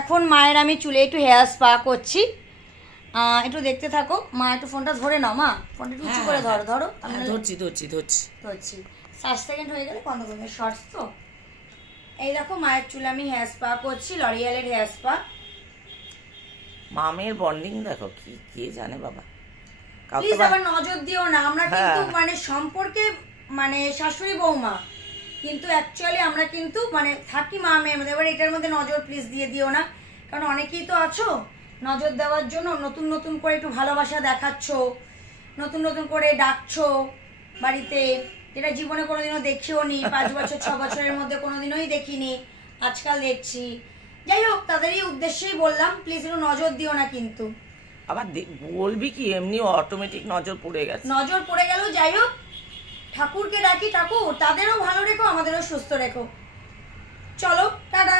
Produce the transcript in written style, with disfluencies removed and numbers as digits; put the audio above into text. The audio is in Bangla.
এখন মায়ের আমি চুলে একটু হেয়ার স্পা করছি। একটু দেখতে থাকো। মা একটু ফোনটা ধরে নাও, মা ফোনটা একটু উঁচু করে ধরো ধরো। আমি ধরছি 60 সেকেন্ড হয়ে গেলে বন্ধ করবে, শর্টস তো। এই দেখো মায়ের চুলে আমি হেয়ার স্পা করছি, লরিয়ালের হেয়ার স্পা। মামের বন্ডিং দেখো, কি কে জানে বাবা। প্লিজ আবার নজর দিও না, আমরা কিন্তু মানে সম্পর্কে মানে শাশুড়ি বৌমা, কিন্তু অ্যাকচুয়ালি আমরা কিন্তু মানে থাকি মা মেয়ের মধ্যে। এবার এটার মধ্যে নজর প্লিজ দিয়ে দিও না, কারণ অনেকেই তো আছো নজর দেওয়ার জন্য নতুন নতুন করে একটু ভালোবাসা দেখাচ্ছ, নতুন নতুন করে ডাকছো বাড়িতে, যেটা জীবনে কোনোদিনও দেখিও নি, 5 বছর 6 বছরের মধ্যে কোনোদিনই দেখিনি, আজকাল দেখছি। যাই হোক, তাদেরই উদ্দেশ্যেই বললাম, প্লিজ একটু নজর দিও না। কিন্তু আবার বলবি কি, এমনি অটোমেটিক নজর পড়ে গেছে। নজর পড়ে গেল, যাই হোক, ঠাকুরকে ডাকি, ঠাকুর তাদেরও ভালো রেখো, আমাদেরও সুস্থ রেখো। চলো, টাটা।